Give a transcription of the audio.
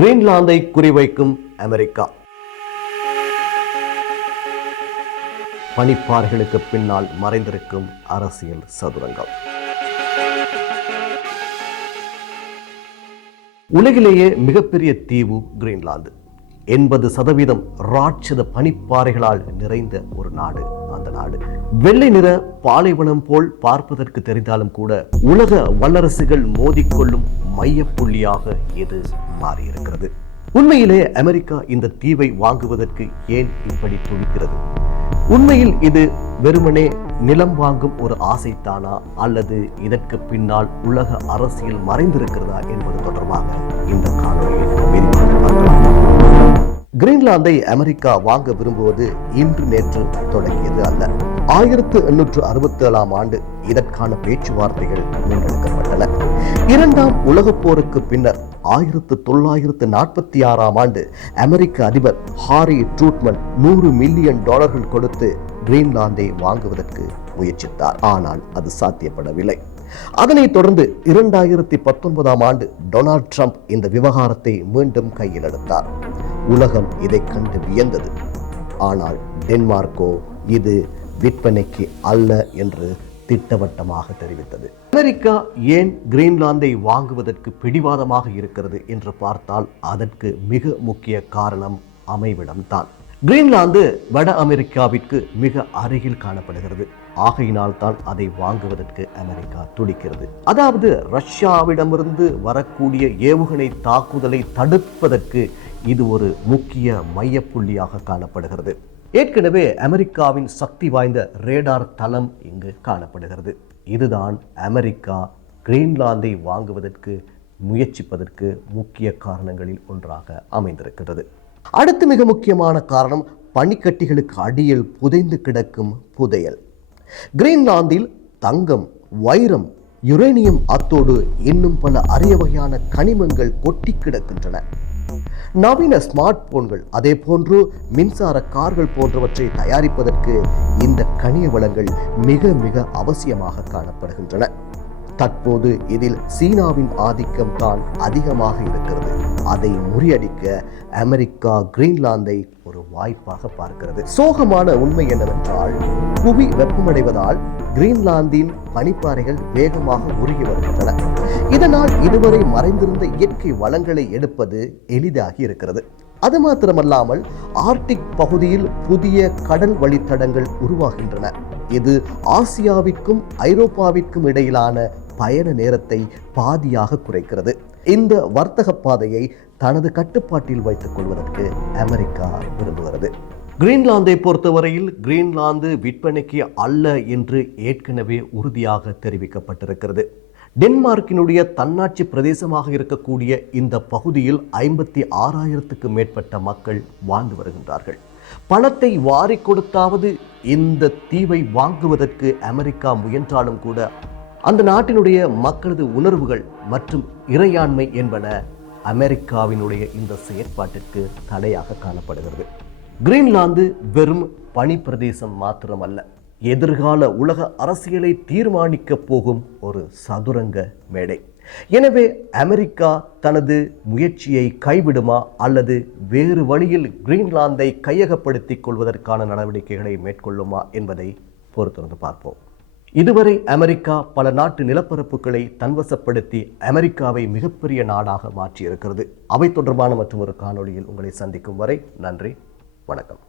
கிரீன்லாந்தை குறிவைக்கும் America. பனிப்பாறைகளுக்கு பின்னால் மறைந்திருக்கும் அரசியல் சதுரங்கம். உலகிலேயே மிகப்பெரிய தீவு கிரீன்லாந்து. 80% ராட்சத பனிப்பாறைகளால் நிறைந்த ஒரு நாடு. அந்த நாடு வெள்ளை நிற பாலைவனம் போல் பார்ப்பதற்கு தெரிந்தாலும் கூட உலக வல்லரசுகள் மோதிக்கொள்ளும் மையப்புள்ளியாக இது மாறியிருக்கிறது. உண்மையிலே அமெரிக்கா இந்த தீவை வாங்குவதற்கு ஏன் இப்படி துடிக்கிறது? உண்மையில் இது வெறுமனே நிலம் வாங்கும் ஒரு ஆசைத்தானா, அல்லது இதற்கு பின்னால் உலக அரசியல் மறைந்திருக்கிறதா என்பது தொடர்பாக இந்த காணொலியில் விரிவாக பார்க்கலாம். கிரீன்லாந்தை அமெரிக்கா வாங்க விரும்புவது இன்று நேற்று தொடங்கியது அல்ல. 1867 ஆண்டு இதற்கான பேச்சுவார்த்தைகள் முன்னெடுக்கப்பட்டன. இரண்டாம் உலகப் போருக்கு பின்னர் 1946 ஆண்டு அமெரிக்க அதிபர் ஹாரி ட்ரூமன் $100 மில்லியன் கொடுத்து கிரீன்லாந்தை வாங்குவதற்கு முயற்சித்தார். ஆனால் அது சாத்தியப்படவில்லை. அதனைத் தொடர்ந்து 2019 ஆண்டு டொனால்ட் ட்ரம்ப் இந்த விவகாரத்தை மீண்டும் கையில் எடுத்தார். உலகம் இதை கண்டு வியந்தது. ஆனால் டென்மார்க்கோ இது விற்பனைக்கு அல்ல என்று திட்டவட்டமாக தெரிவித்தது. அமெரிக்கா ஏன் கிரீன்லாந்தை வாங்குவதற்கு பிடிவாதமாக இருக்கிறது என்று பார்த்தால் அதற்கு மிக முக்கிய காரணம் அமைவிடம்தான். கிரீன்லாந்து வட அமெரிக்காவிற்கு மிக அருகில் காணப்படுகிறது. ஆகையினால் தான் அதை வாங்குவதற்கு அமெரிக்கா துடிக்கிறது. அதாவது ரஷ்யாவிடமிருந்து வரக்கூடிய ஏவுகணை தாக்குதலை தடுப்பதற்கு இது ஒரு முக்கிய மையப்புள்ளியாக காணப்படுகிறது. ஏற்கனவே அமெரிக்காவின் சக்தி வாய்ந்த ரேடார் தளம் இங்கு காணப்படுகிறது. இதுதான் அமெரிக்கா கிரீன்லாந்தை வாங்குவதற்கு முயற்சிப்பதற்கு முக்கிய காரணங்களில் ஒன்றாக அமைந்திருக்கிறது. அடுத்து மிக முக்கியமான காரணம் பனிக்கட்டிகளுக்கு அடியில் புதைந்து கிடக்கும் புதையல். கிரீன்லாந்தில் தங்கம், வைரம், யுரேனியம், அத்தோடு இன்னும் பல அரிய வகையான கனிமங்கள் கொட்டி கிடக்கின்றன. நவீன ஸ்மார்ட் போன்கள், அதே போன்று மின்சார கார்கள் போன்றவற்றை தயாரிப்பதற்கு இந்த கனிய வளங்கள் மிக மிக அவசியமாக காணப்படுகின்றன. தற்போது இதில் சீனாவின் ஆதிக்கம் தான் அதிகமாக இருக்கிறது. அதை முறியடிக்க அமெரிக்கா கிரீன்லாந்தை ஒரு வாய்ப்பாக பார்க்கிறது. சோகமான உண்மை என்னவென்றால், புவி வெப்பமடைவதால் கிரீன்லாந்தின் பனிப்பாறைகள் வேகமாக உருகி வருகின்றன. இதனால் இதுவரை மறைந்திருந்த இயற்கை வளங்களை எடுப்பது எளிதாகி இருக்கிறது. அது மாத்திரமல்லாமல் ஆர்டிக் பகுதியில் புதிய கடல் வழித்தடங்கள் உருவாகின்றன. இது ஆசியாவிற்கும் ஐரோப்பாவிற்கும் இடையிலான பயண நேரத்தை பாதியாக குறைக்கிறது. இந்த வர்த்தக பாதையை தனது கட்டுப்பாட்டில் வைத்துக் கொள்வதற்கு அமெரிக்கா விரும்புகிறது. கிரீன்லாந்தை பொறுத்தவரையில் கிரீன்லாந்து விற்பனைக்கு அல்ல என்று ஏற்கனவே உறுதியாக தெரிவிக்கப்பட்டிருக்கிறது. டென்மார்க்கினுடைய தன்னாட்சி பிரதேசமாக இருக்கக்கூடிய இந்த பகுதியில் 56,000க்கும் மேற்பட்ட மக்கள் வாழ்ந்து வருகின்றார்கள். பணத்தை வாரி கொடுத்தாவது இந்த தீவை வாங்குவதற்கு அமெரிக்கா முயன்றாலும் கூட அந்த நாட்டினுடைய மக்களது உணர்வுகள் மற்றும் இறையாண்மை என்பன அமெரிக்காவினுடைய இந்த செயற்பாட்டிற்கு தடையாக காணப்படுகிறது. கிரீன்லாந்து வெறும் பனி பிரதேசம் மாத்திரமல்ல, எதிர்கால உலக அரசியலை தீர்மானிக்க போகும் ஒரு சதுரங்க மேடை. எனவே அமெரிக்கா தனது முயற்சியை கைவிடுமா, அல்லது வேறு வழியில் கிரீன்லாந்தை கையகப்படுத்திக் கொள்வதற்கான நடவடிக்கைகளை மேற்கொள்ளுமா என்பதை பொறுத்திருந்து பார்ப்போம். இதுவரை அமெரிக்கா பல நாட்டு நிலப்பரப்புகளை தன்வசப்படுத்தி அமெரிக்காவை மிகப்பெரிய நாடாக மாற்றியிருக்கிறது. அவை தொடர்பான மற்றும் ஒரு காணொளியில் உங்களை சந்திக்கும் வரை நன்றி, வணக்கம்.